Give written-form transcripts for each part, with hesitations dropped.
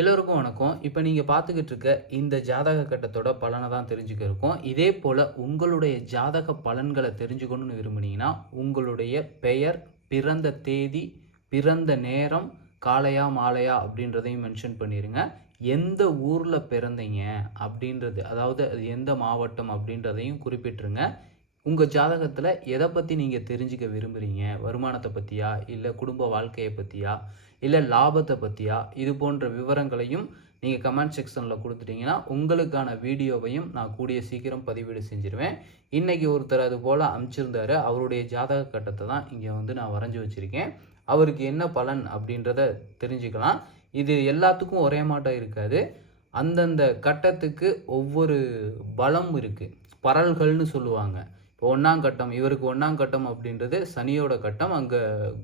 எல்லோருக்கும் வணக்கம். இப்போ நீங்கள் பார்த்துக்கிட்டு இருக்க இந்த ஜாதக கட்டத்தோட பலனை தான் தெரிஞ்சுக்க இருக்கோம். இதே போல் உங்களுடைய ஜாதக பலன்களை தெரிஞ்சுக்கணும்னு விரும்புனீங்கன்னா உங்களுடைய பெயர், பிறந்த தேதி, பிறந்த நேரம், காலையா மாலையா அப்படின்றதையும் மென்ஷன் பண்ணிடுங்க. எந்த ஊரில் பிறந்தீங்க அப்படின்றது, அதாவது அது எந்த மாவட்டம் அப்படின்றதையும் குறிப்பிட்டுருங்க. உங்கள் ஜாதகத்தில் எதை பற்றி நீங்கள் தெரிஞ்சுக்க விரும்புகிறீங்க? வருமானத்தை பற்றியா, இல்லை குடும்ப வாழ்க்கையை பற்றியா, இல்லை லாபத்தை பற்றியா, இது போன்ற விவரங்களையும் நீங்கள் கமெண்ட் செக்ஷனில் கொடுத்துட்டிங்கன்னா உங்களுக்கான வீடியோவையும் நான் கூடிய சீக்கிரம் பதிவீடு செஞ்சுருவேன். இன்றைக்கி ஒருத்தர் அது போல் அனுப்பிச்சிருந்தாரு. அவருடைய ஜாதக கட்டத்தை தான் இங்கே வந்து நான் வரைஞ்சி வச்சுருக்கேன். அவருக்கு என்ன பலன் அப்படின்றத தெரிஞ்சுக்கலாம். இது எல்லாத்துக்கும் ஒரே மாட்டம் இருக்காது. அந்தந்த கட்டத்துக்கு ஒவ்வொரு பலம் இருக்குது, பரல்கள்னு சொல்லுவாங்க. இப்போ 1ஆம் கட்டம், இவருக்கு 1ஆம் கட்டம் அப்படின்றது சனியோட கட்டம். அங்கே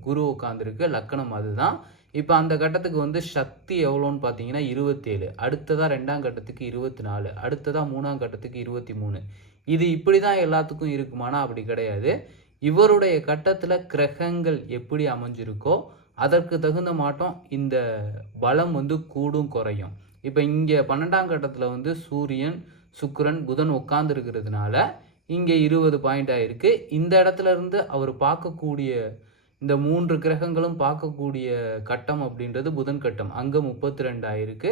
குரு உட்காந்துருக்கு, லக்கணம் அதுதான். இப்போ அந்த கட்டத்துக்கு வந்து சக்தி எவ்வளோன்னு பார்த்தீங்கன்னா 27. அடுத்ததாக 2ஆம் கட்டத்துக்கு 24. அடுத்ததாக 3ஆம் கட்டத்துக்கு 23. இது இப்படி தான் எல்லாத்துக்கும் இருக்குமானா அப்படி கிடையாது. இவருடைய கட்டத்தில் கிரகங்கள் எப்படி அமைஞ்சிருக்கோ அதற்கு தகுந்த மாட்டம் இந்த பலம் வந்து கூடும் குறையும். இப்போ இங்கே 12ஆம் கட்டத்தில் வந்து சூரியன், சுக்கிரன், புதன் உட்கார்ந்துருக்கிறதுனால இங்கே 20 பாயிண்ட் ஆகிருக்கு. இந்த இடத்துல இருந்து அவர் பார்க்கக்கூடிய இந்த 3 கிரகங்களும் பார்க்கக்கூடிய கட்டம் அப்படின்றது புதன் கட்டம். அங்கே 32 ஆகிருக்கு.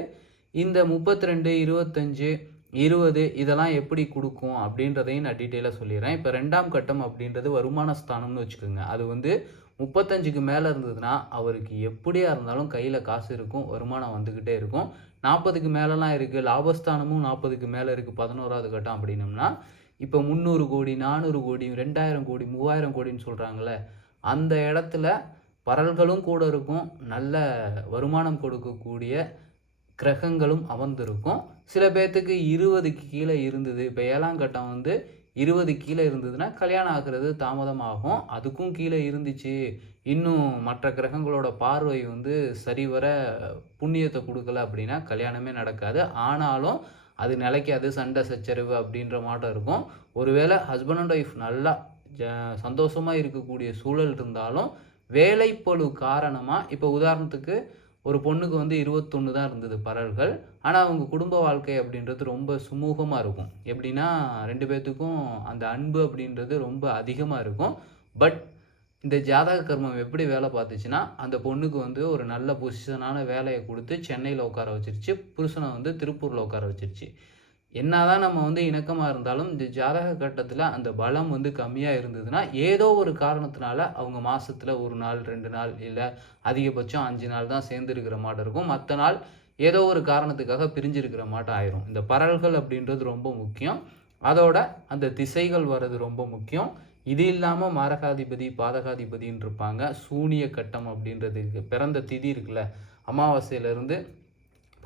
இந்த 32, 25, 20 இதெல்லாம் எப்படி கொடுக்கும் அப்படின்றதையும் நான் டீட்டெயிலாக சொல்லிடுறேன். இப்போ 2ஆம் கட்டம் அப்படின்றது வருமான ஸ்தானம்னு வச்சுக்கோங்க. அது வந்து 35க்கு மேலே இருந்ததுன்னா அவருக்கு எப்படியா இருந்தாலும் கையில் காசு இருக்கும், வருமானம் வந்துக்கிட்டே இருக்கும். 40க்கு மேலெலாம் இருக்குது, லாபஸ்தானமும் 40க்கு மேலே இருக்குது 11ஆவது கட்டம் அப்படின்னம்னா இப்போ 300 கோடி, 400 கோடி, 2000 கோடி, 3000 கோடின்னு சொல்கிறாங்களே, அந்த இடத்துல பரல்களும் கூட இருக்கும், நல்ல வருமானம் கொடுக்கக்கூடிய கிரகங்களும் அமர்ந்திருக்கும். சில பேர்த்துக்கு 20க்கு கீழே இருந்தது, இப்போ 7ஆம் கட்டம் வந்து 20 கீழே இருந்ததுன்னா கல்யாணம் ஆகிறது தாமதமாகும். அதுக்கும் கீழே இருந்துச்சு, இன்னும் மற்ற கிரகங்களோட பார்வை வந்து சரிவர புண்ணியத்தை கொடுக்கல அப்படின்னா கல்யாணமே நடக்காது. ஆனாலும் அது நிலைக்காது, சண்டை சச்சரவு அப்படின்ற மாட்டம் இருக்கும். ஒருவேளை ஹஸ்பண்ட் அண்ட் ஒய்ஃப் நல்லா சந்தோஷமாக இருக்கக்கூடிய சூழல் இருந்தாலும் வேலைப்பளு காரணமாக, இப்போ உதாரணத்துக்கு ஒரு பொண்ணுக்கு வந்து 21 தான் இருந்தது பரல்கள். ஆனால் அவங்க குடும்ப வாழ்க்கை அப்படின்றது ரொம்ப சுமூகமாக இருக்கும். எப்படின்னா 2 பேர்த்துக்கும் அந்த அன்பு அப்படின்றது ரொம்ப அதிகமாக இருக்கும். பட் இந்த ஜாதக கர்மம் எப்படி வேலை பார்த்துச்சுன்னா, அந்த பொண்ணுக்கு வந்து ஒரு நல்ல பொசிஷனான வேலையை கொடுத்து சென்னையில் உட்கார வச்சிருச்சு, புருஷனை வந்து திருப்பூரில் உட்கார வச்சிருச்சு. என்னதான் நம்ம வந்து இணக்கமாக இருந்தாலும் இந்த ஜாதக கட்டத்தில் அந்த பலம் வந்து கம்மியாக இருந்ததுன்னா ஏதோ ஒரு காரணத்தினால அவங்க மாதத்தில் 1 நாள், 2 நாள், இல்லை அதிகபட்சம் 5 நாள் தான் சேர்ந்துருக்கிற மாட்டம் இருக்கும். மற்ற நாள் ஏதோ ஒரு காரணத்துக்காக பிரிஞ்சிருக்கிற மாட்டம் ஆயிரும். இந்த பரல்கள் அப்படின்றது ரொம்ப முக்கியம். அதோட அந்த திசைகள் வர்றது ரொம்ப முக்கியம். இது இல்லாமல் மாரகாதிபதி, பாதகாதிபதின்னு இருப்பாங்க. சூனிய கட்டம் அப்படின்றது இருக்குது. பிறந்த திதி இருக்குல்ல, அமாவாசையிலேருந்து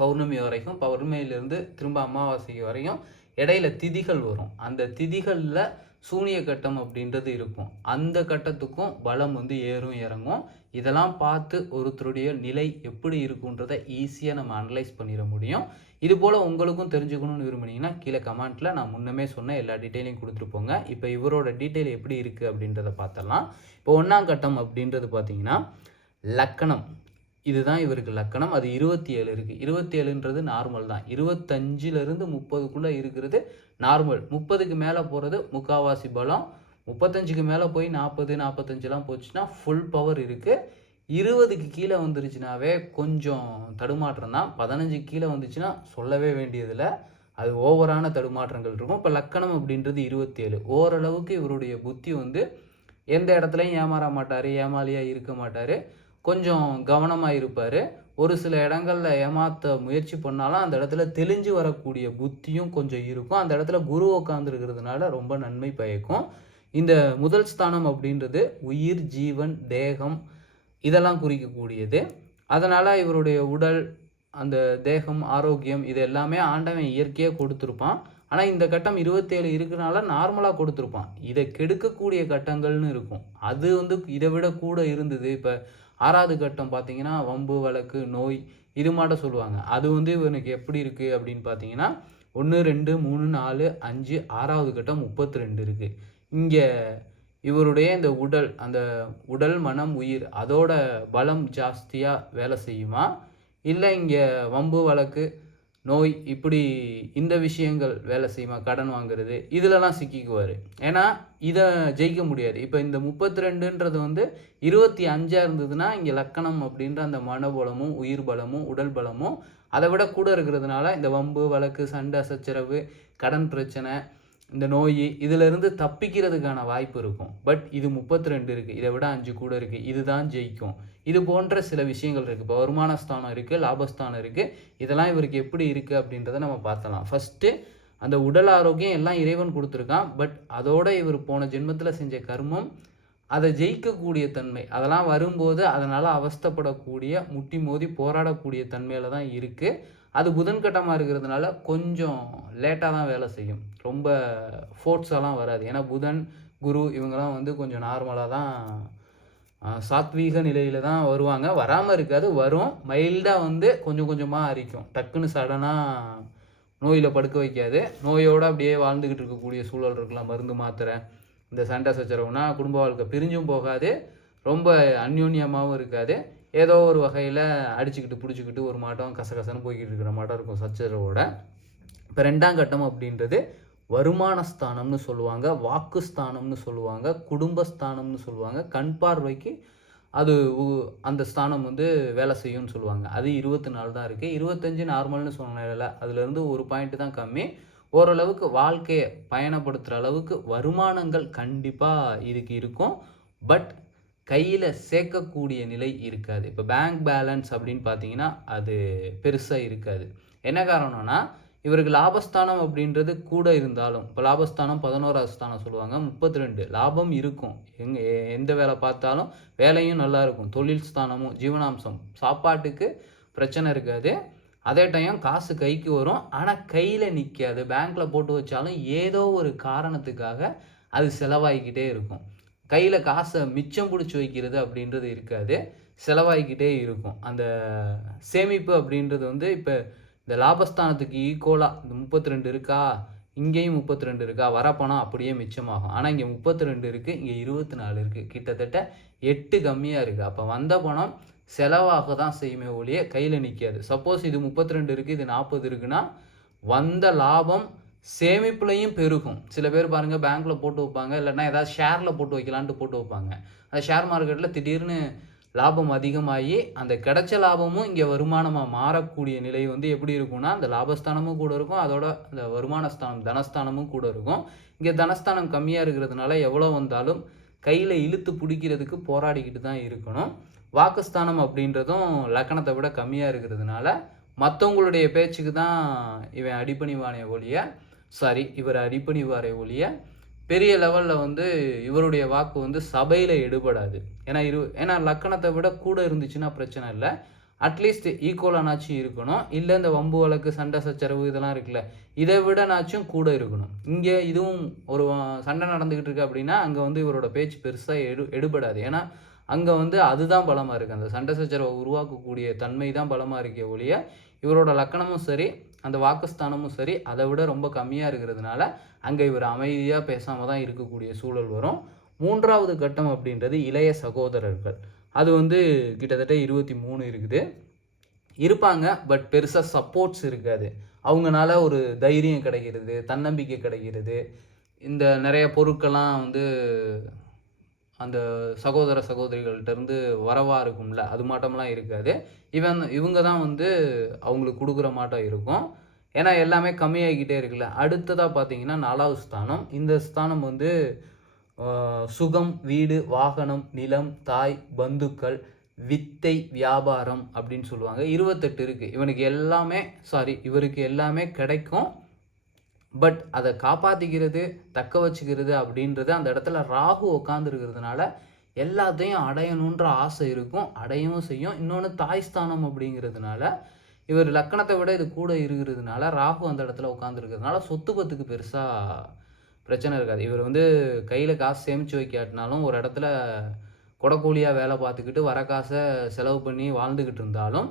பௌர்ணமி வரைக்கும், பௌர்ணமியிலேருந்து திரும்ப அமாவாசை வரையும் இடையில திதிகள் வரும். அந்த திதிகளில் சூனிய கட்டம் அப்படின்றது இருக்கும். அந்த கட்டத்துக்கும் பலம் வந்து ஏறும் இறங்கும். இதெல்லாம் பார்த்து ஒருத்தருடைய நிலை எப்படி இருக்குன்றதை ஈஸியாக நம்ம அனலைஸ் பண்ணிட முடியும். இது போல் உங்களுக்கும் தெரிஞ்சுக்கணும்னு விரும்புனீங்கன்னா கீழே கமெண்ட்டில் நான் முன்னமே சொன்ன எல்லா டீட்டெயிலையும் கொடுத்துருப்போங்க. இப்போ இவரோட டீட்டெயில் எப்படி இருக்குது அப்படின்றத பார்த்தலாம். இப்போ 1ஆம் கட்டம் அப்படின்றது பார்த்தீங்கன்னா லக்கணம், இதுதான் இவருக்கு லக்கணம். அது 27 இருக்குது. 27ன்றது நார்மல் தான். 25லேருந்து 30க்குள்ளே இருக்கிறது நார்மல். 30க்கு மேலே போகிறது முக்காவாசி பலம். 35க்கு மேலே போய் 40, 45லாம் போச்சுன்னா ஃபுல் பவர் இருக்குது. 20க்கு கீழே வந்துருச்சுனாவே கொஞ்சம் தடுமாற்றம் தான். 15க்கு கீழே வந்துச்சுன்னா சொல்லவே வேண்டியதில்லை, அது ஓவரான தடுமாற்றங்கள் இருக்கும். இப்போ லக்கணம் அப்படின்றது 27. ஓரளவுக்கு இவருடைய புத்தி வந்து எந்த இடத்துலையும் ஏமாற மாட்டார், ஏமாலியாக இருக்க மாட்டார், கொஞ்சம் கவனமாக இருப்பார். ஒரு சில இடங்களில் ஏமாற்ற முயற்சி பண்ணாலும் அந்த இடத்துல தெளிஞ்சு வரக்கூடிய புத்தியும் கொஞ்சம் இருக்கும். அந்த இடத்துல குரு உட்காந்துருக்கிறதுனால ரொம்ப நன்மை பயக்கும். இந்த முதல் ஸ்தானம் அப்படின்றது உயிர், ஜீவன், தேகம் இதெல்லாம் குறிக்கக்கூடியது. அதனால் இவருடைய உடல், அந்த தேகம், ஆரோக்கியம் இது எல்லாமே ஆண்டவன் இயற்கையாக கொடுத்துருப்பான். ஆனால் இந்த கட்டம் 27 இருக்கிறனால நார்மலாக கொடுத்துருப்பான். இதை கெடுக்கக்கூடிய கட்டங்கள்னு இருக்கும். அது வந்து இதை விட கூட இருந்தது. இப்போ 6வது கட்டம் பார்த்தீங்கன்னா வம்பு, வழக்கு, நோய் இது மாட்டம் சொல்லுவாங்க. அது வந்து இவனுக்கு எப்படி இருக்குது அப்படின்னு பார்த்தீங்கன்னா 1, 2, 3, 4, 5, 6வது கட்டம் 32 இருக்குது. இங்கே இவருடைய இந்த உடல், அந்த உடல், மனம், உயிர் அதோட பலம் ஜாஸ்தியாக வேலை செய்யுமா, இல்லை இங்கே வம்பு வழக்கு நோய் இப்படி இந்த விஷயங்கள் வேலை செய்யுமா, கடன் வாங்குறது இதிலலாம் சிக்கிக்குவார். ஏன்னா இதை ஜெயிக்க முடியாது. இப்போ இந்த 32ன்றது வந்து 25 இருந்ததுன்னா இங்கே லக்கணம் அப்படின்ற அந்த மனபலமும் உயிர் பலமும் உடல் பலமும் அதை விட கூட இருக்கிறதுனால இந்த வம்பு வழக்கு சண்டை சச்சரவு கடன் பிரச்சனை இந்த நோய் இதிலிருந்து தப்பிக்கிறதுக்கான வாய்ப்பு இருக்கும். பட் இது 32 இருக்குது, இதை விட 5 கூட இருக்குது, இதுதான் ஜெயிக்கும். இது போன்ற சில விஷயங்கள் இருக்குது. இப்போ வருமான ஸ்தானம் இருக்குது, லாபஸ்தானம் இருக்குது. இதெல்லாம் இவருக்கு எப்படி இருக்குது அப்படின்றத நம்ம பார்த்தலாம். ஃபஸ்ட்டு அந்த உடல் ஆரோக்கியம் எல்லாம் இறைவன் கொடுத்துருக்கான். பட் அதோட இவர் போன ஜென்மத்தில் செஞ்ச கர்மம் அதை ஜெயிக்கக்கூடிய தன்மை அதெல்லாம் வரும்போது அதனால் அவஸ்தைப்படக்கூடிய முட்டி மோதி போராடக்கூடிய தன்மையில் தான் இருக்குது. அது புதன் கட்டமாக இருக்கிறதுனால கொஞ்சம் லேட்டாக தான் வேலை செய்யும். ரொம்ப ஃபோர்ஸாலாம் வராது. ஏன்னா புதன் குரு இவங்கெல்லாம் வந்து கொஞ்சம் நார்மலாக தான் சாத்வீக நிலையில் தான் வருவாங்க. வராமல் இருக்காது, வரும். மைல்டாக வந்து கொஞ்சம் கொஞ்சமாக அரிக்கும். டக்குன்னு சடனாக நோயில் படுக்க வைக்காது. நோயோடு அப்படியே வாழ்ந்துக்கிட்டு இருக்கக்கூடிய சூழல் இருக்கலாம். மருந்து மாத்திரை இந்த சண்டை சச்சரவுனா குடும்ப வாழ்க்கை பிரிஞ்சும் போகாது, ரொம்ப அந்யோன்யமாகவும் இருக்காது. ஏதோ ஒரு வகையில் அடிச்சுக்கிட்டு பிடிச்சிக்கிட்டு ஒரு மாட்டம் கசகசன்னு போய்கிட்டு இருக்கிற மாட்டம் இருக்கும் சச்சரவோட. இப்போ 2ஆம் கட்டம் அப்படின்றது வருமானஸ்தானம்னு சொல்லுவாங்க, வாக்குஸ்தானம்னு சொல்லுவாங்க, குடும்பஸ்தானம்னு சொல்லுவாங்க. கண் பார்வைக்கு அது அந்த ஸ்தானம் வந்து வேலை செய்யும்னு சொல்லுவாங்க. அது 24 தான் இருக்குது. 25 நார்மல்னு சொன்னதில்ல, அதுலேருந்து ஒரு பாயிண்ட் தான் கம்மி. ஓரளவுக்கு வாழ்க்கையை பயணப்படுத்துகிற அளவுக்கு வருமானங்கள் கண்டிப்பாக இதுக்கு இருக்கும். பட் கையில் சேர்க்கக்கூடிய நிலை இருக்காது. இப்போ பேங்க் பேலன்ஸ் அப்படின்னு பார்த்தீங்கன்னா அது பெருசாக இருக்காது. என்ன காரணம்னா இவருக்கு லாபஸ்தானம் அப்படின்றது கூட இருந்தாலும், இப்போ லாபஸ்தானம் 11ஆவது ஸ்தானம் சொல்லுவாங்க, 32 லாபம் இருக்கும். எந்த வேலை பார்த்தாலும் வேலையும் நல்லா இருக்கும். தொழில் ஸ்தானமும் ஜீவனாம்சம் சாப்பாட்டுக்கு பிரச்சனை இருக்காது. அதே டைம் காசு கைக்கு வரும், ஆனால் கையில் நிற்காது. பேங்க்கில் போட்டு வச்சாலும் ஏதோ ஒரு காரணத்துக்காக அது செலவாகிக்கிட்டே இருக்கும். கையில் காசை மிச்சம் பிடிச்சி வைக்கிறது அப்படின்றது இருக்காது, செலவாகிக்கிட்டே இருக்கும். அந்த சேமிப்பு அப்படின்றது வந்து இப்போ இந்த லாபஸ்தானத்துக்கு ஈக்குவலாக இந்த 32 இருக்கா, இங்கேயும் 32 இருக்கா, வர பணம் அப்படியே மிச்சமாகும். ஆனால் இங்கே 32 இருக்குது, இங்கே 24 இருக்குது. கிட்டத்தட்ட 8 கம்மியாக இருக்குது. அப்போ வந்த பணம் செலவாக தான் செய்யுமே ஒழிய கையில் நிற்காது. சப்போஸ் இது 32 இருக்குது, இது 40 இருக்குன்னா வந்த லாபம் சேமிப்புலையும் பெருகும். சில பேர் பாருங்கள் பேங்க்கில் போட்டு வைப்பாங்க, இல்லைன்னா ஏதாவது ஷேரில் போட்டு வைக்கலான்ட்டு போட்டு வைப்பாங்க. அந்த ஷேர் மார்க்கெட்டில் திடீர்னு லாபம் அதிகமாகி அந்த கிடைச்ச லாபமும் இங்கே வருமானமாக மாறக்கூடிய நிலை வந்து எப்படி இருக்கும்னா அந்த லாபஸ்தானமும் கூட இருக்கும், அதோட அந்த வருமானஸ்தானம் தனஸ்தானமும் கூட இருக்கும். இங்கே தனஸ்தானம் கம்மியாக இருக்கிறதுனால எவ்வளோ வந்தாலும் கையில் இழுத்து பிடிக்கிறதுக்கு போராடிக்கிட்டு தான் இருக்கணும். வாக்குஸ்தானம் அப்படின்றதும் லக்கணத்தை விட கம்மியாக இருக்கிறதுனால மற்றவங்களுடைய பேச்சுக்கு தான் இவன் அடிப்பணிவானே ஒழிய இவர் அடிப்பணிவாரே ஒழிய பெரிய லெவலில் வந்து இவருடைய வாக்கு வந்து சபையில் எடுபடாது. ஏன்னா லக்கணத்தை விட கூட இருந்துச்சுன்னா பிரச்சனை இல்லை, அட்லீஸ்ட் ஈக்குவலானாச்சும் இருக்கணும். இல்லை இந்த வம்பு வழக்கு சண்டை சச்சரவு இதெல்லாம் இருக்குல்ல, இதை விடனாச்சும் கூட இருக்கணும். இங்கே இதுவும் ஒரு சண்டை நடந்துக்கிட்டு இருக்கு அப்படின்னா அங்கே வந்து இவரோட பேச்சு பெருசாக எடுபடாது. ஏன்னா அங்கே வந்து அதுதான் பலமாக இருக்குது, அந்த சண்டை சச்சரவை உருவாக்கக்கூடிய தன்மை தான் பலமாக இருக்கே ஒழிய இவரோட லக்கணமும் சரி அந்த வாக்குஸ்தானமும் சரி அதை விட ரொம்ப கம்மியாக இருக்கிறதுனால அங்கே இவர் அமைதியாக பேசாமல் தான் இருக்கக்கூடிய சூழல் வரும். 3ஆவது கட்டம் அப்படின்றது இளைய சகோதரர்கள். அது வந்து கிட்டத்தட்ட 23 இருக்குது இருப்பாங்க. பட் பெருசாக சப்போர்ட்ஸ் இருக்காது. அவங்களால ஒரு தைரியம் கிடைக்கிறது, தன்னம்பிக்கை கிடைக்கிறது, இந்த நிறைய பொருட்கள்லாம் வந்து அந்த சகோதர சகோதரிகள்கிட்டருந்து வரவாக இருக்கும்ல, அது மாட்டம்லாம் இருக்காது. இவங்க தான் வந்து அவங்களுக்கு கொடுக்குற மாட்டம் இருக்கும். ஏன்னா எல்லாமே கம்மியாகிக்கிட்டே இருக்குல்ல. அடுத்ததாக பார்த்தீங்கன்னா 4ஆவது ஸ்தானம். இந்த ஸ்தானம் வந்து சுகம், வீடு, வாகனம், நிலம், தாய், பந்துக்கள், வித்தை, வியாபாரம் அப்படின்னு சொல்லுவாங்க. 28 இருக்குது. இவருக்கு எல்லாமே கிடைக்கும். பட் அதை காப்பாற்றிக்கிறது தக்க வச்சுக்கிறது அப்படின்றது அந்த இடத்துல ராகு உட்காந்துருக்கிறதுனால எல்லாத்தையும் அடையணுன்ற ஆசை இருக்கும், அடையவும் செய்யும். இன்னொன்று தாய்ஸ்தானம் அப்படிங்கிறதுனால இவர் லக்கணத்தை விட இது கூட இருக்கிறதுனால ராகு அந்த இடத்துல உட்காந்துருக்கிறதுனால சொத்து பத்துக்கு பெருசாக பிரச்சனை இருக்காது. இவர் வந்து கையில் காசு சேமித்து வைக்காட்டினாலும் ஒரு இடத்துல கொடக்கூலியாக வேலை பார்த்துக்கிட்டு வர காசை செலவு பண்ணி வாழ்ந்துக்கிட்டு இருந்தாலும்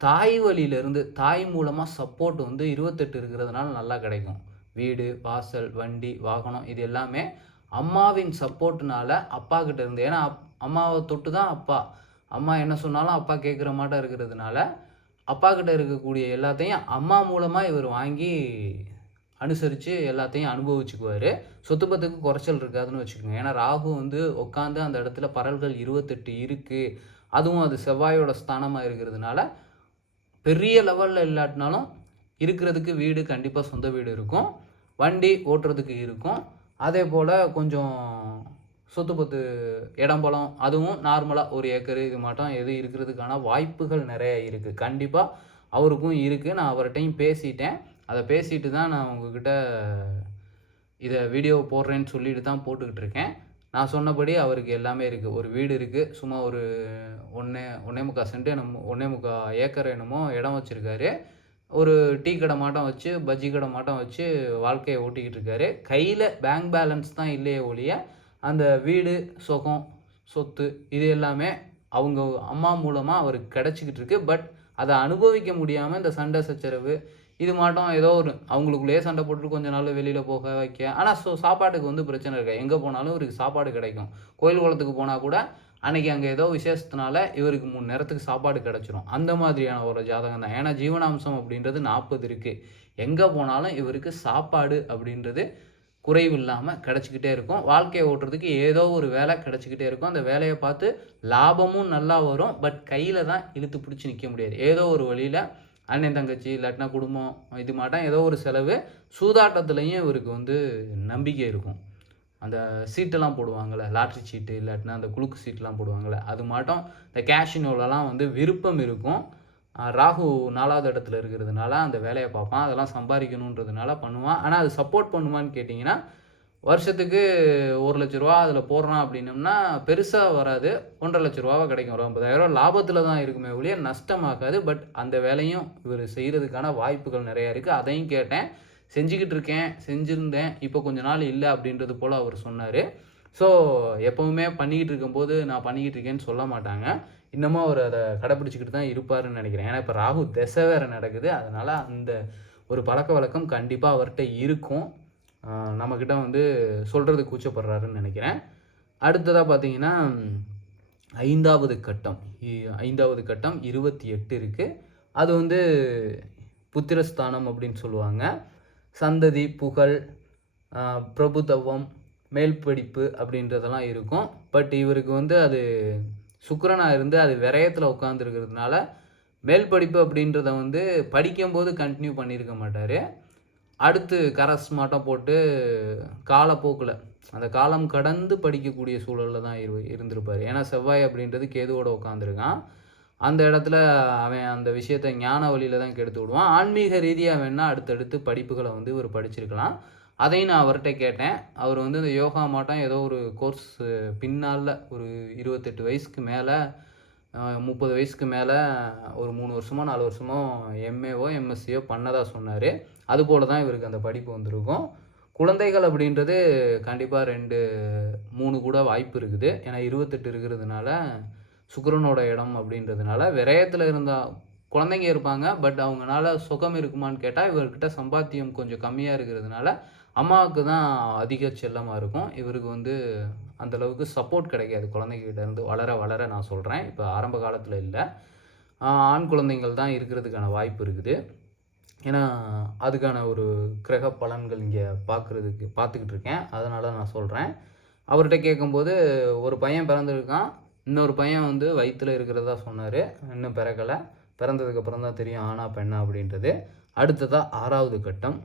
தாய் வழியிலேருந்து தாய் மூலமாக சப்போர்ட் வந்து 28 இருக்கிறதுனால நல்லா கிடைக்கும். வீடு, வாசல், வண்டி, வாகனம் இது எல்லாமே அம்மாவின் சப்போர்ட்னால அப்பா கிட்ட இருந்து. ஏன்னா அம்மாவை தொட்டு தான் அப்பா, அம்மா என்ன சொன்னாலும் அப்பா கேட்குற மாட்டம் இருக்கிறதுனால அப்பா கிட்ட இருக்கக்கூடிய எல்லாத்தையும் அம்மா மூலமாக இவர் வாங்கி அனுசரித்து எல்லாத்தையும் அனுபவிச்சுக்குவார். சொத்து பத்துக்கு குறைச்சல் இருக்காதுன்னு வச்சுக்கோங்க. ஏன்னா ராகு வந்து உட்காந்து அந்த இடத்துல பரல்கள் 28 இருக்குது. அதுவும் அது செவ்வாயோட ஸ்தானமாக இருக்கிறதுனால பெரிய லெவலில் இல்லாட்டினாலும் இருக்கிறதுக்கு வீடு கண்டிப்பாக சொந்த வீடு இருக்கும், வண்டி ஓட்டுறதுக்கு இருக்கும். அதே போல் கொஞ்சம் சொத்து பத்து இடம் பலம் அதுவும் நார்மலாக 1 ஏக்கரு இது மாட்டம் எது இருக்கிறதுக்கான வாய்ப்புகள் நிறைய இருக்குது. கண்டிப்பாக அவருக்கும் இருக்குது. நான் அவர்கிட்டையும் பேசிட்டேன். அதை பேசிட்டு தான் நான் உங்ககிட்ட இதை வீடியோ போடுறேன்னு சொல்லிட்டு தான் போட்டுக்கிட்டு இருக்கேன். நான் சொன்னபடி அவருக்கு எல்லாமே இருக்குது. ஒரு வீடு இருக்குது, சும்மா ஒரு 1.25 சென்ட் என்னமோ 1.25 ஏக்கர் என்னமோ இடம் வச்சுருக்காரு. ஒரு டீ கடை மாட்டம் வச்சு, பஜ்ஜி கடை மாட்டம் வச்சு வாழ்க்கையை ஓட்டிக்கிட்டு இருக்காரு. கையில் பேங்க் பேலன்ஸ் தான் இல்லையே ஒழிய அந்த வீடு, சுகம், சொத்து இது எல்லாமே அவங்க அம்மா மூலமாக அவருக்கு கிடச்சிக்கிட்டு இருக்கு. பட் அதை அனுபவிக்க முடியாமல் இந்த சண்டை சச்சரவு இது மாட்டம் ஏதோ ஒரு அவங்களுக்குள்ளேயே சண்டை போட்டு கொஞ்ச நாள் வெளியில் போக வைக்க. ஆனால் சாப்பாட்டுக்கு வந்து பிரச்சனை இருக்காது. எங்கே போனாலும் இவருக்கு சாப்பாடு கிடைக்கும். கோயில் குளத்துக்கு போனால் கூட அன்றைக்கி அங்கே ஏதோ விசேஷத்தினால இவருக்கு 3 நேரத்துக்கு சாப்பாடு கிடச்சிரும். அந்த மாதிரியான ஒரு ஜாதகம் தான். ஏன்னா ஜீவனாம்சம் அப்படின்றது 40 இருக்குது. எங்கே போனாலும் இவருக்கு சாப்பாடு அப்படின்றது குறைவு இல்லாமல் கிடச்சிக்கிட்டே இருக்கும். வாழ்க்கையை ஓட்டுறதுக்கு ஏதோ ஒரு வேலை கிடச்சிக்கிட்டே இருக்கும். அந்த வேலையை பார்த்து லாபமும் நல்லா வரும். பட் கையில் தான் இழுத்து பிடிச்சி நிற்க முடியாது. ஏதோ ஒரு வழியில் அண்ணன் தங்கச்சி இல்லாட்டினா குடும்பம் இது மாட்டம் ஏதோ ஒரு செலவு. சூதாட்டத்துலேயும் இவருக்கு வந்து நம்பிக்கை இருக்கும். அந்த சீட்டெல்லாம் போடுவாங்கள்ல, லாட்ரி சீட்டு இல்லாட்டினா அந்த குலுக்கு சீட்டெலாம் போடுவாங்கள்ல, அது மாட்டம் இந்த கேஷினோலலாம் வந்து விருப்பம் இருக்கும். ராகு 4வது இடத்துல இருக்கிறதுனால அந்த வேலையை பார்ப்பான். அதெல்லாம் சம்பாதிக்கணுன்றதுனால பண்ணுவான். ஆனால் அது சப்போர்ட் பண்ணுவான்னு கேட்டிங்கன்னா, வருஷத்துக்கு 1 லட்ச ரூபா அதில் போடுறான் அப்படின்னம்னா பெருசாக வராது. 1.5 லட்ச ரூபாவை கிடைக்கும். ஒரு 50,000 லாபத்தில் தான் இருக்குமே ஒழிய நஷ்டமாகாது. பட் அந்த வேலையும் இவர் செய்கிறதுக்கான வாய்ப்புகள் நிறையா இருக்குது. அதையும் கேட்டேன். செஞ்சுக்கிட்டு இருக்கேன், செஞ்சுருந்தேன், இப்போ கொஞ்ச நாள் இல்லை அப்படின்றது போல் அவர் சொன்னார். ஸோ எப்போவுமே பண்ணிக்கிட்டு இருக்கும்போது நான் பண்ணிக்கிட்டு இருக்கேன்னு சொல்ல மாட்டாங்க. இன்னமும் அவர் அதை கடைப்பிடிச்சிக்கிட்டு தான் இருப்பாருன்னு நினைக்கிறேன். ஏன்னா இப்போ ராகு திசை வேறு நடக்குது. அதனால் அந்த ஒரு பழக்க வழக்கம் கண்டிப்பாக அவர்கிட்ட இருக்கும். நம்மக்கிட்ட வந்து சொல்கிறது கூச்சப்படுறாருன்னு நினைக்கிறேன். அடுத்ததாக பார்த்தீங்கன்னா 5வது கட்டம் 28 இருக்குது. அது வந்து புத்திரஸ்தானம் அப்படின்னு சொல்லுவாங்க. சந்ததி, புகழ், பிரபுத்துவம், மேல் படிப்பு அப்படின்றதெல்லாம் இருக்கும். பட் இவருக்கு வந்து அது சுக்கிரனாக இருந்து அது விரயத்தில் உட்காந்துருக்கிறதுனால மேல் படிப்பு அப்படின்றத வந்து படிக்கும்போது கண்டினியூ பண்ணியிருக்க மாட்டார். அடுத்து கரஸ் மாட்டம் போட்டு காலப்போக்கில் அந்த காலம் கடந்து படிக்கக்கூடிய சூழலில் தான் இருந்திருப்பார். ஏன்னா செவ்வாய் அப்படின்றது கேதுவோடு உட்காந்துருக்கான். அந்த இடத்துல அவன் அந்த விஷயத்தை ஞான வழியில் தான் கெடுத்து விடுவான். ஆன்மீக ரீதியாக வேணால் அடுத்தடுத்து படிப்புகளை வந்து இவர் படிச்சிருக்கலாம். அதையும் நான் அவர்கிட்ட கேட்டேன். அவர் வந்து இந்த யோகா மாட்டம் ஏதோ ஒரு கோர்ஸ் பின்னால் ஒரு 28 வயசுக்கு மேலே 30 வயசுக்கு மேலே ஒரு 3 வருஷமோ 4 வருஷமோ எம்ஏவோ எம்எஸ்சியோ பண்ணதாக சொன்னார். அதுபோல் தான் இவருக்கு அந்த படிப்பு வந்திருக்கும். குழந்தைகள் அப்படின்றது கண்டிப்பாக 2, 3 கூட வாய்ப்பு இருக்குது. ஏன்னா 28 இருக்கிறதுனால சுக்கிரனோட இடம் அப்படின்றதுனால விரயத்தில் இருந்தால் குழந்தைங்க இருப்பாங்க. பட் அவங்களால சுகம் இருக்குமான்னு கேட்டால் இவர்கிட்ட சம்பாத்தியம் கொஞ்சம் கம்மியாக இருக்கிறதுனால அம்மாவுக்கு தான் அதிக செல்லமாக இருக்கும். இவருக்கு வந்து அந்தளவுக்கு சப்போர்ட் கிடைக்காது குழந்தைகிட்ட இருந்து வளர வளர. நான் சொல்கிறேன், இப்போ ஆரம்ப காலத்தில் இல்லை, ஆண் குழந்தைங்கள் தான் இருக்கிறதுக்கான வாய்ப்பு இருக்குது. ஏன்னா அதுக்கான ஒரு கிரக பலன்கள் இங்கே பார்த்துக்கிட்டு இருக்கேன். அதனால் நான் சொல்கிறேன். அவர்கிட்ட கேட்கும்போது ஒரு பையன் பிறந்திருக்கான், இன்னொரு பையன் வந்து வயிற்றில் இருக்கிறதா சொன்னார். இன்னும் பிறக்கலை. பிறந்ததுக்கப்புறம் தான் தெரியும் ஆனா பெண்ணா அப்படின்றது. அடுத்ததாக 6வது கட்டம்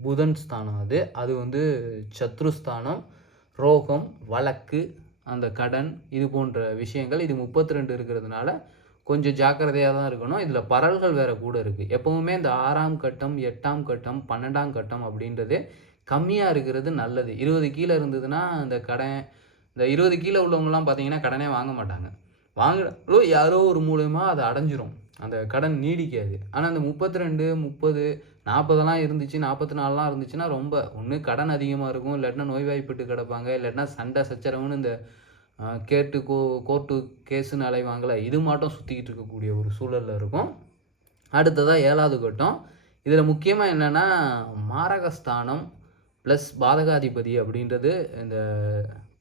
புதன் ஸ்தானம். அது வந்து சத்ருஸ்தானம். ரோகம், வழக்கு, அந்த கடன் இது போன்ற விஷயங்கள். இது 32 இருக்கிறதுனால கொஞ்சம் ஜாக்கிரதையாக தான் இருக்கணும். இதில் பரல்கள் வேறு கூட இருக்குது. எப்போவுமே இந்த 6ஆம் கட்டம், 8ஆம் கட்டம், 12ஆம் கட்டம் அப்படின்றது கம்மியாக இருக்கிறது நல்லது. 20 கீழே இருந்ததுன்னா இந்த கடன், இந்த 20 கீழே உள்ளவங்கலாம் பார்த்தீங்கன்னா கடனே வாங்க மாட்டாங்க. வாங்கினாலும் யாரோ ஒரு மூலயமா அதை அடைஞ்சிரும். அந்த கடன் நீடிக்காது. ஆனால் இந்த 32, 30, 40 இருந்துச்சு, 44 இருந்துச்சுன்னா ரொம்ப ஒன்று கடன் அதிகமாக இருக்கும், இல்லாட்டினா நோய்வாய்ப்பட்டு கிடப்பாங்க, இல்லாட்டினா சண்டை சச்சரவுன்னு இந்த கோர்ட்டு கேஸுன்னு அலைவாங்கள்ல, இது மாட்டம் சுற்றிக்கிட்டு இருக்கக்கூடிய ஒரு சூழலில் இருக்கும். அடுத்ததாக 7வது கட்டம். இதில் முக்கியமாக என்னென்னா மாரகஸ்தானம் ப்ளஸ் பாதகாதிபதி அப்படின்றது இந்த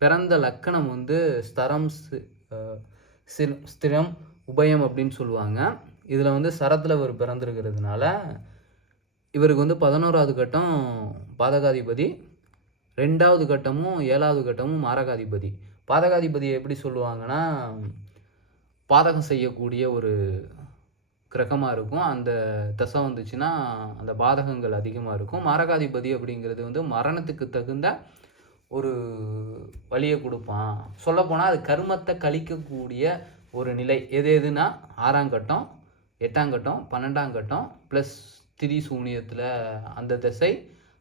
பிறந்த லக்கணம் வந்து ஸ்தரம், ஸ்திரம், உபயம் அப்படின்னு சொல்லுவாங்க. இதில் வந்து சரத்தில் இவர் பிறந்திருக்கிறதுனால இவருக்கு வந்து 11வது கட்டம் பாதகாதிபதி, 2வது கட்டமும் 7வது கட்டமும் மாரகாதிபதி. பாதகாதிபதியை எப்படி சொல்லுவாங்கன்னா, பாதகம் செய்யக்கூடிய ஒரு கிரகமாக இருக்கும். அந்த தசை வந்துச்சுன்னா அந்த பாதகங்கள் அதிகமாக இருக்கும். மாரகாதிபதி அப்படிங்கிறது வந்து மரணத்துக்கு தகுந்த ஒரு வழியை கொடுப்பான். சொல்லப்போனால் அது கர்மத்தை கழிக்கக்கூடிய ஒரு நிலை. எதுனா 6ஆம் கட்டம், 8ஆம் கட்டம், 12ஆம் கட்டம் ப்ளஸ் திரிசூனியத்தில் அந்த திசை.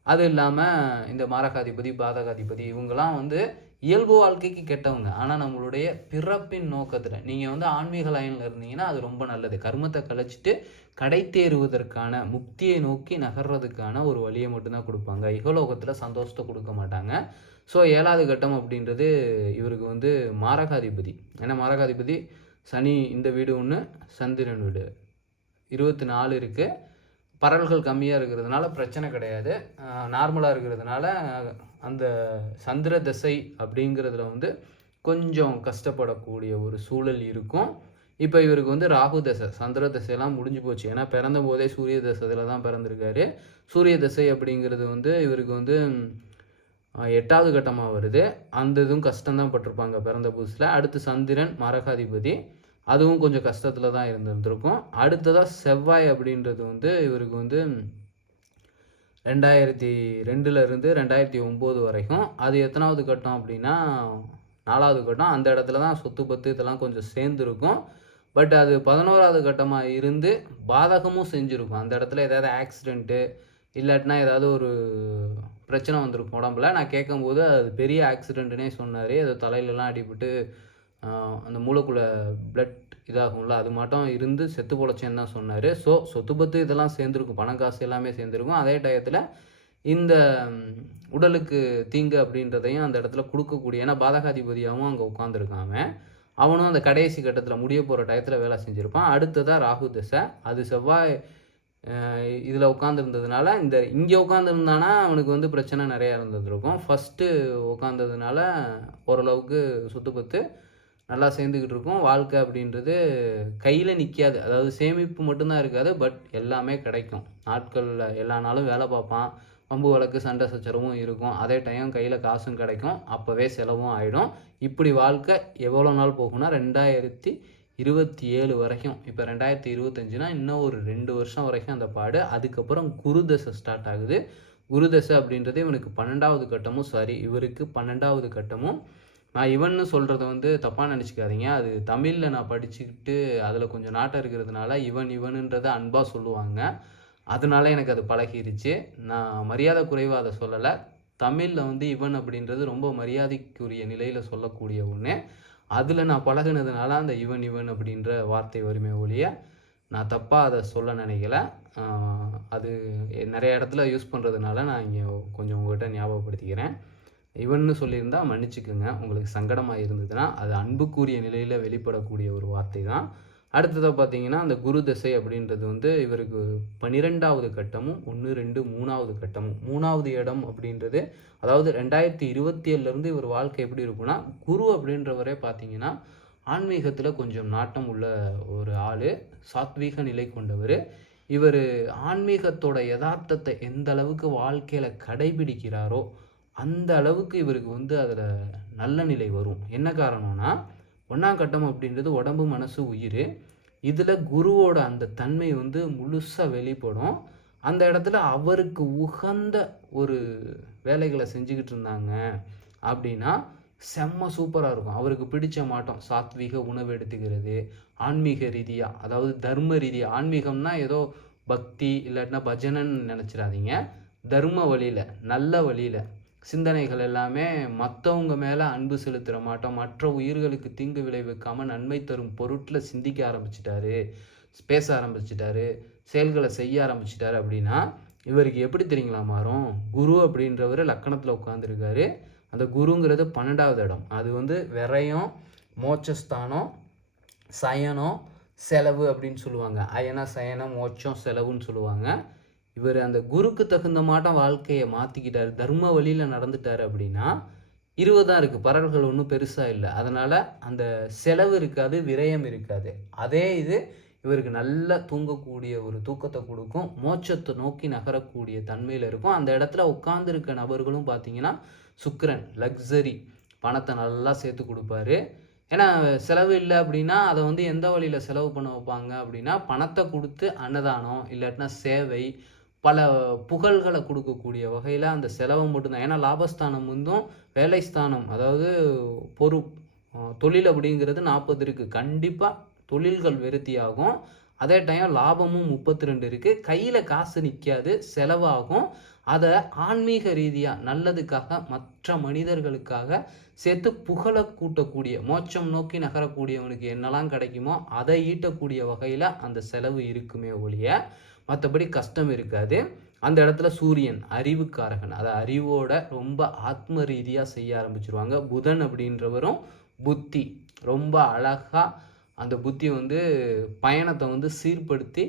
அது இல்லாமல் இந்த மாரகாதிபதி, பாதகாதிபதி இவங்கெல்லாம் வந்து இயல்பு வாழ்க்கைக்கு கெட்டவங்க. ஆனால் நம்மளுடைய பிறப்பின் நோக்கத்தில் நீங்கள் வந்து ஆன்மீக லைனில் இருந்தீங்கன்னா அது ரொம்ப நல்லது. கர்மத்தை கழிச்சிட்டு கடை தேறுவதற்கான, முக்தியை நோக்கி நகர்றதுக்கான ஒரு வழியை மட்டும்தான் கொடுப்பாங்க. இகலோகத்தில் சந்தோஷத்தை கொடுக்க மாட்டாங்க. ஸோ 7வது கட்டம் அப்படின்றது இவருக்கு வந்து மாரகாதிபதி. ஏன்னா மாரகாதிபதி சனி இந்த வீடு ஒன்று, சந்திரன் வீடு 24 இருக்குது. பரல்கள் கம்மியாக இருக்கிறதுனால பிரச்சனை கிடையாது. நார்மலாக இருக்கிறதுனால அந்த சந்திர தசை அப்படிங்கிறதுல வந்து கொஞ்சம் கஷ்டப்படக்கூடிய ஒரு சூழல் இருக்கும். இப்போ இவருக்கு வந்து ராகு தசை, சந்திர தசையெல்லாம் முடிஞ்சு போச்சு. ஏன்னா பிறந்த போதே சூரிய தசையில் தான் பிறந்திருக்காரு. சூரிய தசை அப்படிங்கிறது வந்து இவருக்கு வந்து 8வது கட்டமாக வருது. அந்த இதுவும் கஷ்டம்தான் பட்டிருப்பாங்க பிறந்த புதுசில். அடுத்து சந்திரன் மாரகாதிபதி, அதுவும் கொஞ்சம் கஷ்டத்தில் தான் இருந்திருக்கும். அடுத்ததாக செவ்வாய் அப்படின்றது வந்து இவருக்கு வந்து 2002 2009 வரைக்கும். அது எத்தனாவது கட்டம் அப்படின்னா 4வது கட்டம். அந்த இடத்துல தான் சொத்து பத்து இதெல்லாம் கொஞ்சம் சேர்ந்துருக்கும். பட் அது 11வது கட்டமாக இருந்து பாதகமும் செஞ்சுருக்கும். அந்த இடத்துல ஏதாவது ஆக்சிடெண்ட்டு இல்லாட்டினா ஏதாவது ஒரு பிரச்சனை வந்திருக்கும் உடம்புல. நான் கேட்கும்போது அது பெரிய ஆக்சிடெண்ட்டுனே சொன்னார். அது தலையிலலாம் அடிபட்டு அந்த மூளைக்குள்ளே பிளட் இதாகும்ல, அது மட்டும் இருந்து செத்து பொழைச்சேன்னு தான் சொன்னார். ஸோ சொத்து பத்து இதெல்லாம் சேர்ந்துருக்கும், பணம் காசு எல்லாமே சேர்ந்துருக்கும். அதே டயத்தில் இந்த உடலுக்கு தீங்கு அப்படின்றதையும் அந்த இடத்துல கொடுக்கக்கூடிய, ஏன்னா பாதகாதிபதியாகவும் அங்கே உட்காந்துருக்காங்க. அவனும் அந்த கடைசி கட்டத்தில் முடிய போகிற டயத்தில் வேலை செஞ்சுருப்பான். அடுத்ததாக ராகு தசை, அது செவ்வாய் இதில் உட்காந்துருந்ததுனால இங்கே உட்காந்துருந்தானா அவனுக்கு வந்து பிரச்சனை நிறையா இருந்திருக்கும். ஃபஸ்ட்டு உட்காந்ததுனால ஓரளவுக்கு சொத்து பத்து நல்லா சேர்ந்துக்கிட்டு இருக்கும். வாழ்க்கை அப்படின்றது கையில் நிற்காது, அதாவது சேமிப்பு மட்டும்தான் இருக்காது, பட் எல்லாமே கிடைக்கும். நாட்களில் எல்லா நாளும் வேலை பார்ப்பான், வம்பு வழக்கு சண்டை சச்சரவும் இருக்கும். அதே டைம் கையில் காசும் கிடைக்கும், அப்போவே செலவும் ஆகிடும். இப்படி வாழ்க்கை எவ்வளோ நாள் போகும்னா 2027 வரைக்கும். இப்போ 2025னா இன்னும் ஒரு 2 வருஷம் வரைக்கும் அந்த பாடு. அதுக்கப்புறம் குரு தசை ஸ்டார்ட் ஆகுது. குரு தசை அப்படின்றது இவனுக்கு 12வது கட்டமும், இவருக்கு 12வது கட்டமும். நான் இவன்னு சொல்கிறத வந்து தப்பாக நினச்சிக்காதீங்க. அது தமிழில் நான் படிச்சுக்கிட்டு அதில் கொஞ்சம் நாட்டம் இருக்கிறதுனால இவனுன்றதை அன்பாக சொல்லுவாங்க. அதனால எனக்கு அது பழகிருச்சு. நான் மரியாதை குறைவாக அதை சொல்லலை. தமிழில் வந்து இவன் அப்படின்றது ரொம்ப மரியாதைக்குரிய நிலையில் சொல்லக்கூடிய ஒன்று. அதில் நான் பழகினதுனால அந்த இவன் அப்படின்ற வார்த்தை வருமே ஒழிய நான் தப்பாக அதை சொல்ல நினைக்கல. அது நிறைய இடத்துல யூஸ் பண்ணுறதுனால நான் இங்கே கொஞ்சம் உங்கள்கிட்ட ஞாபகப்படுத்திக்கிறேன். இவன்னு சொல்லியிருந்தா மன்னிச்சுக்குங்க. உங்களுக்கு சங்கடமாக இருந்ததுன்னா அது அன்புக்குரிய நிலையில் வெளிப்படக்கூடிய ஒரு வார்த்தை தான். அடுத்ததாக பார்த்தீங்கன்னா அந்த குரு தசை அப்படின்றது வந்து இவருக்கு 12வது கட்டமும் 1, 2, 3வது கட்டமும். 3வது இடம் அப்படின்றது, அதாவது 2027 இவர் வாழ்க்கை எப்படி இருக்குன்னா, குரு அப்படின்றவரே பார்த்தீங்கன்னா ஆன்மீகத்தில் கொஞ்சம் நாட்டம் உள்ள ஒரு ஆள், சாத்வீக நிலை கொண்டவர். இவர் ஆன்மீகத்தோட யதார்த்தத்தை எந்த அளவுக்கு வாழ்க்கையில் கடைபிடிக்கிறாரோ அந்த அளவுக்கு இவருக்கு வந்து அதில் நல்ல நிலை வரும். என்ன காரணம்னா 1ஆம் கட்டம் அப்படின்றது உடம்பு மனசு உயிர். இதில் குருவோட அந்த தன்மை வந்து முழுசாக வெளிப்படும். அந்த இடத்துல அவருக்கு உகந்த ஒரு வேலைகளை செஞ்சுக்கிட்டு இருந்தாங்க அப்படின்னா செம்ம சூப்பராக இருக்கும். அவருக்கு பிடிச்ச மாட்டோம் சாத்வீக உணவு எடுத்துக்கிறது, ஆன்மீக ரீதியாக, அதாவது தர்ம ரீதியாக. ஆன்மீகம்னா ஏதோ பக்தி இல்லாட்டினா பஜனைன்னு நினச்சிடாதீங்க. தர்ம வழியில், நல்ல வழியில் சிந்தனைகள் எல்லாமே மற்றவங்க மேலே அன்பு செலுத்துகிற மாட்டோம், மற்ற உயிர்களுக்கு தீங்கு விளைவிக்காமல் நன்மை தரும் பொருட்டில் சிந்திக்க ஆரம்பிச்சிட்டாரு, பேச ஆரம்பிச்சிட்டாரு, செயல்களை செய்ய ஆரம்பிச்சிட்டாரு. அப்படின்னா இவருக்கு எப்படி தெரியுங்களா மாறும்? குரு அப்படின்றவர் லக்கணத்தில் உட்காந்துருக்காரு. அந்த குருங்கிறது 12வது இடம். அது வந்து விரயம், மோட்சஸ்தானம், சயனம், செலவு அப்படின்னு சொல்லுவாங்க. அயன சயனம் மோட்சம் செலவுன்னு சொல்லுவாங்க. இவர் அந்த குருக்கு தகுந்த மாட்டம் வாழ்க்கையை மாற்றிக்கிட்டார், தர்ம வழியில் நடந்துட்டார். அப்படின்னா 20 தான் இருக்குது, பரல்கள் ஒன்றும் பெருசாக இல்லை. அதனால் அந்த செலவு இருக்காது, விரயம் இருக்காது. அதே இது இவருக்கு நல்லா தூங்கக்கூடிய ஒரு தூக்கத்தை கொடுக்கும். மோட்சத்தை நோக்கி நகரக்கூடிய தன்மையில் இருக்கும். அந்த இடத்துல உட்கார்ந்துருக்க நபர்களும் பார்த்தீங்கன்னா சுக்கிரன் லக்ஸரி பணத்தை நல்லா சேர்த்து கொடுப்பாரு. ஏன்னா செலவு இல்லை அப்படின்னா அதை வந்து எந்த வழியில் செலவு பண்ண வைப்பாங்க அப்படின்னா பணத்தை கொடுத்து அன்னதானம் இல்லாட்டினா சேவை பல புகழ்களை கொடுக்கக்கூடிய வகையில் அந்த செலவை மட்டும்தான். ஏன்னா லாபஸ்தானம் வந்தும் வேலை ஸ்தானம், அதாவது தொழில் அப்படிங்கிறது 40 இருக்குது. கண்டிப்பாக தொழில்கள் விருத்தியாகும். அதே டைம் லாபமும் 32 இருக்குது. கையில் காசு நிற்காது, செலவாகும். அதை ஆன்மீக ரீதியாக நல்லதுக்காக மற்ற மனிதர்களுக்காக சேர்த்து புகழ கூட்டக்கூடிய மோட்சம் நோக்கி நகரக்கூடியவனுக்கு என்னெல்லாம் கிடைக்குமோ அதை ஈட்டக்கூடிய வகையில் அந்த செலவு இருக்குமே ஒழிய மற்றபடி கஷ்டம் இருக்காது. அந்த இடத்துல சூரியன் அறிவுக்காரகன், அதை அறிவோட ரொம்ப ஆத்ம ரீதியாக செய்ய ஆரம்பிச்சிருவாங்க. புதன் அப்படின்றவரும் புத்தி ரொம்ப அழகாக அந்த புத்தி வந்து பயணத்தை வந்து சீர்படுத்தி,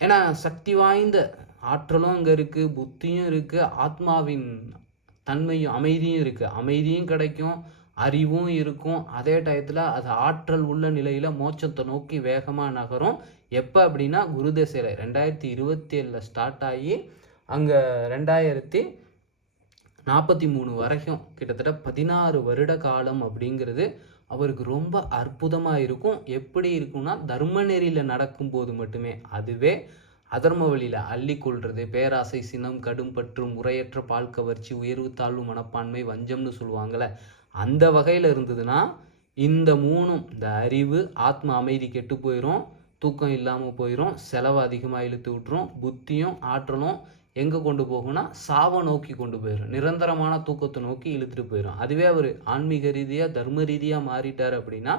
ஏன்னா சக்தி வாய்ந்த ஆற்றலும் அங்கே இருக்குது, புத்தியும் இருக்குது, ஆத்மாவின் தன்மையும் அமைதியும் இருக்குது. அமைதியும் கிடைக்கும், அறிவும் இருக்கும். அதே டயத்தில் அது ஆற்றல் உள்ள நிலையில் மோட்சத்தை நோக்கி வேகமாக நகரும். எப்போ அப்படின்னா குருதசையில் 2027 ஸ்டார்ட் ஆகி அங்கே 2043 வரைக்கும் கிட்டத்தட்ட 16 வருட காலம் அப்படிங்கிறது அவருக்கு ரொம்ப அற்புதமாக இருக்கும். எப்படி இருக்கும்னா தர்ம நெறியில் நடக்கும்போது மட்டுமே. அதுவே அதர்ம வழியில் அள்ளி கொள்வது, பேராசை, சினம், கடும் பற்று, முறையற்ற பால் கவர்ச்சி, உயர்வு தாழ்வு மனப்பான்மை, வஞ்சம்னு சொல்லுவாங்கள்ல, அந்த வகையில் இருந்ததுன்னா இந்த மூணும், இந்த அறிவு ஆத்ம அமைதி கெட்டு போயிடும், தூக்கம் இல்லாமல் போயிடும், செலவு அதிகமாக இழுத்து விட்டுரும், புத்தியும் ஆற்றலும் எங்கே கொண்டு போகும்னா சாவை நோக்கி கொண்டு போயிடும், நிரந்தரமான தூக்கத்தை நோக்கி இழுத்துட்டு போயிடும். அதுவே அவர் ஆன்மீக ரீதியாக தர்ம ரீதியாக மாறிட்டார் அப்படின்னா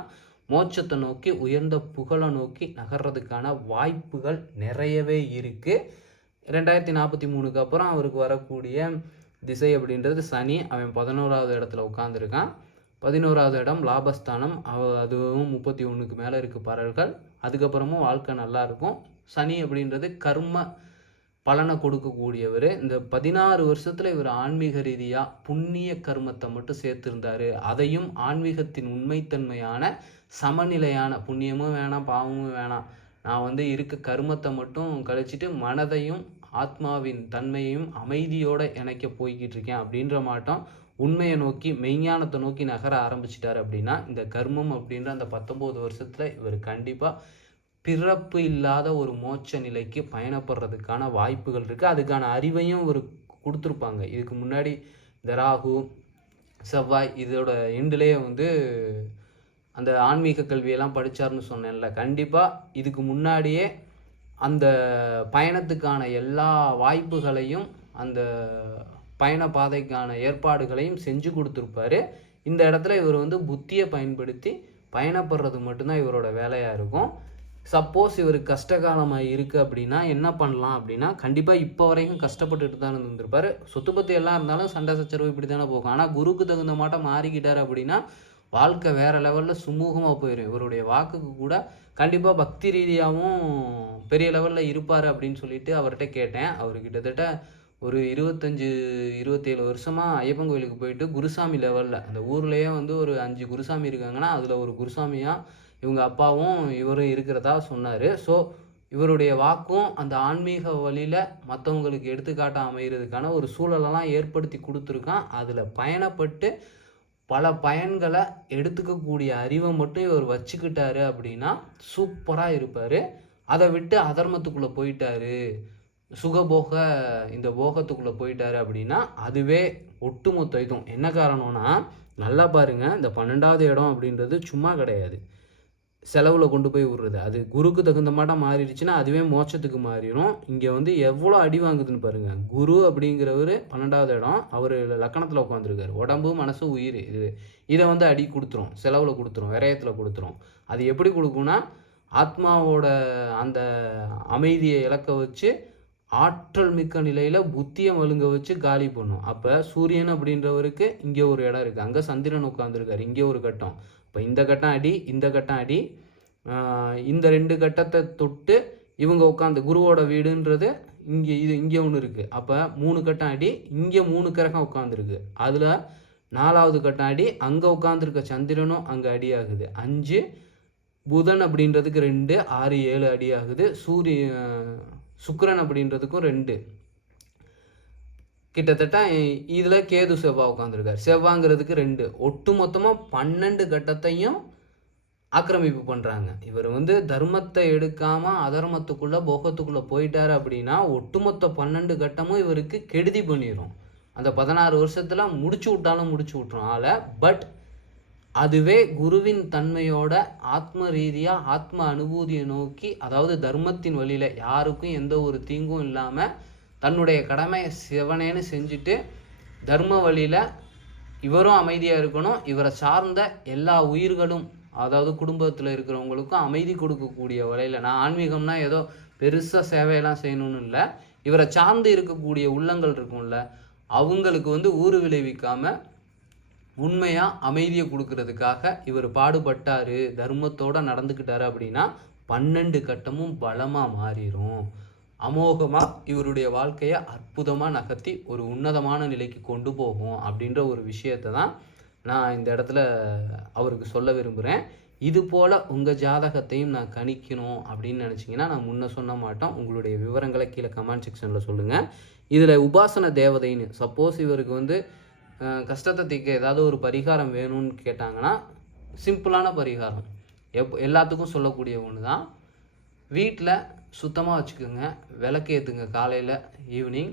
மோட்சத்தை நோக்கி உயர்ந்த புகழை நோக்கி நகர்றதுக்கான வாய்ப்புகள் நிறையவே இருக்குது. 2043 அப்புறம் அவருக்கு வரக்கூடிய திசை அப்படின்றது சனி. அவன் 11வது இடத்துல உட்காந்துருக்கான். 11வது இடம் லாபஸ்தானம். அதுவும் 31க்கு மேலே இருக்குது பரல்கள். அதுக்கப்புறமும் வாழ்க்கை நல்லாயிருக்கும். சனி அப்படின்றது கர்ம பலனை கொடுக்கக்கூடியவர். இந்த 16 வருஷத்தில் இவர் ஆன்மீக ரீதியாக புண்ணிய கர்மத்தை மட்டும் சேர்த்துருந்தார். அதையும் ஆன்மீகத்தின் உண்மைத்தன்மையான சமநிலையான, புண்ணியமும் வேணாம் பாவமும் வேணாம், நான் வந்து இருக்க கர்மத்தை மட்டும் கழிச்சிட்டு மனதையும் ஆத்மாவின் தன்மையையும் அமைதியோடு இணைக்க போய்கிட்டு இருக்கேன் அப்படின்ற மாட்டோம் உண்மையை நோக்கி மெய்ஞானத்தை நோக்கி நகர ஆரம்பிச்சிட்டார். அப்படின்னா இந்த கர்மம் அப்படின்ற அந்த 19 வருஷத்தில் இவர் கண்டிப்பாக பிறப்பு இல்லாத ஒரு மோட்ச நிலைக்கு பயணப்படுறதுக்கான வாய்ப்புகள் இருக்குது. அதுக்கான அறிவையும் ஒரு கொடுத்துருப்பாங்க. இதுக்கு முன்னாடி இந்த ராகு செவ்வாய் இதோட எண்டுலேயே வந்து அந்த ஆன்மீக கல்வியெல்லாம் படித்தார்னு சொன்னேன்ல, கண்டிப்பாக இதுக்கு முன்னாடியே அந்த பயணத்துக்கான எல்லா வாய்ப்புகளையும் அந்த பயண பாதைக்கான ஏற்பாடுகளையும் செஞ்சு கொடுத்துருப்பாரு. இந்த இடத்துல இவர் வந்து புத்தியை பயன்படுத்தி பயணப்படுறது மட்டும்தான் இவரோட வேலையாக இருக்கும். சப்போஸ் இவருக்கு கஷ்டகாலமாக இருக்குது அப்படின்னா என்ன பண்ணலாம் அப்படின்னா, கண்டிப்பாக இப்போ வரைக்கும் கஷ்டப்பட்டுட்டு தான் இருந்திருப்பார். சொத்து பற்றி எல்லாம் இருந்தாலும் சண்டை சச்சரவு இப்படி தானே போகும். ஆனால் குருக்கு தகுந்த மாட்டம் மாறிக்கிட்டார் அப்படின்னா வாழ்க்கை வேறு லெவலில் சுமூகமாக போயிடும். இவருடைய வாக்குக்கு கூட கண்டிப்பாக பக்தி ரீதியாகவும் பெரிய லெவலில் இருப்பார் அப்படின்னு சொல்லிட்டு அவர்கிட்ட கேட்டேன். அவர் கிட்டத்தட்ட ஒரு 25-27 வருஷமாக ஐயப்பன் கோயிலுக்கு போயிட்டு குருசாமி லெவலில், அந்த ஊர்லேயே வந்து ஒரு 5 குருசாமி இருக்காங்கன்னா அதில் ஒரு குருசாமியாக இவங்க அப்பாவும் இவரும் இருக்கிறதா சொன்னார். ஸோ இவருடைய வாக்கும் அந்த ஆன்மீக வழியில் மற்றவங்களுக்கு எடுத்துக்காட்ட அமைகிறதுக்கான ஒரு சூழலெல்லாம் ஏற்படுத்தி கொடுத்துருக்கான். அதில் பயணப்பட்டு பல பயன்களை எடுத்துக்கக்கூடிய அறிவை மட்டும் இவர் வச்சுக்கிட்டாரு அப்படின்னா சூப்பராக இருப்பார். அதை விட்டு அதர்மத்துக்குள்ளே போயிட்டாரு, சுகபோக இந்த போகத்துக்குள்ளே போயிட்டாரு அப்படின்னா அதுவே ஒட்டுமொத்த இதுவும் என்ன காரணம்னா, நல்லா பாருங்கள், இந்த 12வது இடம் அப்படின்றது சும்மா கிடையாது, செலவில் கொண்டு போய் விடுறது. அது குருக்கு தகுந்த மாட்டம் மாறிடுச்சுன்னா அதுவே மோட்சத்துக்கு மாறிடும். இங்கே வந்து எவ்வளோ அடி வாங்குதுன்னு பாருங்கள். குரு அப்படிங்கிறவர் 12வது இடம், அவர் லக்கணத்தில் உட்காந்துருக்காரு. உடம்பு மனசு உயிர் இதை வந்து அடி கொடுத்துரும், செலவில் கொடுத்துரும், விரயத்தில் கொடுத்துரும். அது எப்படி கொடுக்கும்னா ஆத்மாவோட அந்த அமைதியை இழக்க வச்சு ஆற்றல் மிக்க நிலையில் புத்தியை மழுங்க வச்சு காலி பண்ணும். அப்போ சூரியன் அப்படின்றவருக்கு இங்கே ஒரு இடம் இருக்குது, அங்கே சந்திரன் உட்காந்துருக்காரு, இங்கே ஒரு கட்டம். இப்போ இந்த கட்டம் அடி, இந்த கட்டம் அடி, இந்த 2 கட்டத்தை தொட்டு இவங்க உட்காந்து குருவோட வீடுன்றது இங்கே ஒன்று இருக்குது. அப்போ 3 கட்டம் அடி, இங்கே 3 கிரகம் உட்காந்துருக்கு. அதில் 4வது கட்டம் அடி, அங்கே உட்காந்துருக்க சந்திரனும் அங்கே அடி ஆகுது. 5 புதன் அப்படின்றதுக்கு 2, 6, 7 அடி ஆகுது. சுக்கிரன் அப்படின்றதுக்கும் 2. கிட்டத்தட்ட இதில் கேது செவ்வாய் உட்காந்துருக்காரு. செவ்வாங்கிறதுக்கு 2. ஒட்டு மொத்தமாக 12 கட்டத்தையும் ஆக்கிரமிப்பு பண்ணுறாங்க. இவர் தர்மத்தை எடுக்காமல் அதர்மத்துக்குள்ளே போகத்துக்குள்ளே போயிட்டார் அப்படின்னா ஒட்டுமொத்த 12 கட்டமும் இவருக்கு கெடுதி பண்ணிடும். அந்த 16 வருஷத்தில் முடிச்சு விட்டாலும் முடிச்சு விட்டுரும் ஆளை. பட் அதுவே குருவின் தன்மையோட ஆத்ம ரீதியாக ஆத்ம அனுபூதியை நோக்கி, அதாவது தர்மத்தின் வழியில் யாருக்கும் எந்த ஒரு தீங்கும் இல்லாமல் தன்னுடைய கடமையை சிவனேன்னு செஞ்சுட்டு தர்ம வழியில் இவரும் அமைதியாக இருக்கணும். இவரை சார்ந்த எல்லா உயிர்களும், அதாவது குடும்பத்தில் இருக்கிறவங்களுக்கும் அமைதி கொடுக்கக்கூடிய வகையில், நான் ஆன்மீகம்னா ஏதோ பெருசாக சேவையெல்லாம் செய்யணும்னு இல்லை, இவரை சார்ந்து இருக்கக்கூடிய உள்ளங்கள் இருக்கும்ல, அவங்களுக்கு ஊறு விளைவிக்காமல் உண்மையாக அமைதியை கொடுக்கறதுக்காக இவர் பாடுபட்டார், தர்மத்தோடு நடந்துக்கிட்டாரு அப்படின்னா 12 கட்டமும் பலமாக மாறிடும். அமோகமாக இவருடைய வாழ்க்கையை அற்புதமாக நகர்த்தி ஒரு உன்னதமான நிலைக்கு கொண்டு போகும் அப்படின்ற ஒரு விஷயத்தை தான் நான் இந்த இடத்துல அவருக்கு சொல்ல விரும்புகிறேன். இது போல் உங்கள் ஜாதகத்தையும் நான் கணிக்கணும் அப்படின்னு நினச்சிங்கன்னா நான் முன்ன சொன்ன மாட்டோம். உங்களுடைய விவரங்களை கீழே கமெண்ட் செக்ஷனில் சொல்லுங்கள். இதில் உபாசன தேவதைன்னு சப்போஸ் இவருக்கு கஷ்டத்தை தீர்க்க ஏதாவது ஒரு பரிகாரம் வேணும்னு கேட்டாங்கன்னா சிம்பிளான பரிகாரம் எல்லாத்துக்கும் சொல்லக்கூடிய ஒன்று தான். வீட்டில் சுத்தமாக வச்சுக்கோங்க, விளக்கேற்றுங்க. ஈவினிங்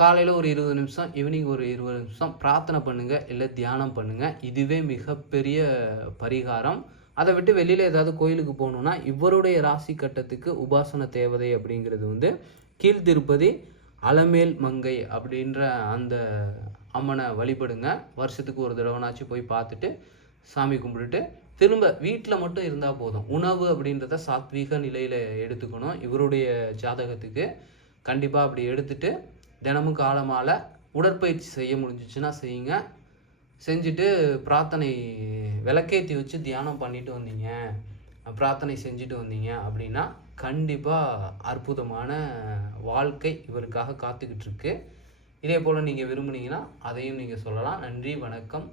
காலையில் ஒரு 20 நிமிஷம், ஈவினிங் ஒரு 20 நிமிஷம் பிரார்த்தனை பண்ணுங்கள், இல்லை தியானம் பண்ணுங்கள். இதுவே மிகப்பெரிய பரிகாரம். அதை விட்டு வெளியில் ஏதாவது கோயிலுக்கு போகணுன்னா இவருடைய ராசி கட்டத்துக்கு உபாசன தேவதை அப்படிங்கிறது கீழ்த்திருப்பதி அலமேல் மங்கை அப்படின்ற அந்த அம்மனை வழிபடுங்க. வருஷத்துக்கு ஒரு தடவைனாச்சும் போய் பார்த்துட்டு சாமி கும்பிட்டுட்டு திரும்ப வீட்டில் மட்டும் இருந்தால் போதும். உணவு அப்படின்றத சாத்வீக நிலையில் எடுத்துக்கணும். இவருடைய ஜாதகத்துக்கு கண்டிப்பாக அப்படி எடுத்துட்டு தினமும் காலமால உடற்பயிற்சி செய்ய முடிஞ்சிச்சுன்னா செய்யுங்க. செஞ்சுட்டு பிரார்த்தனை விளக்கேற்றி வச்சு தியானம் பண்ணிட்டு வந்தீங்க, பிரார்த்தனை செஞ்சுட்டு வந்தீங்க அப்படின்னா கண்டிப்பாக அற்புதமான வாழ்க்கை இவருக்காக காத்துக்கிட்டு இருக்கு. இதே போல் நீங்கள் விரும்புனீங்கன்னா அதையும் நீங்கள் சொல்லலாம். நன்றி, வணக்கம்.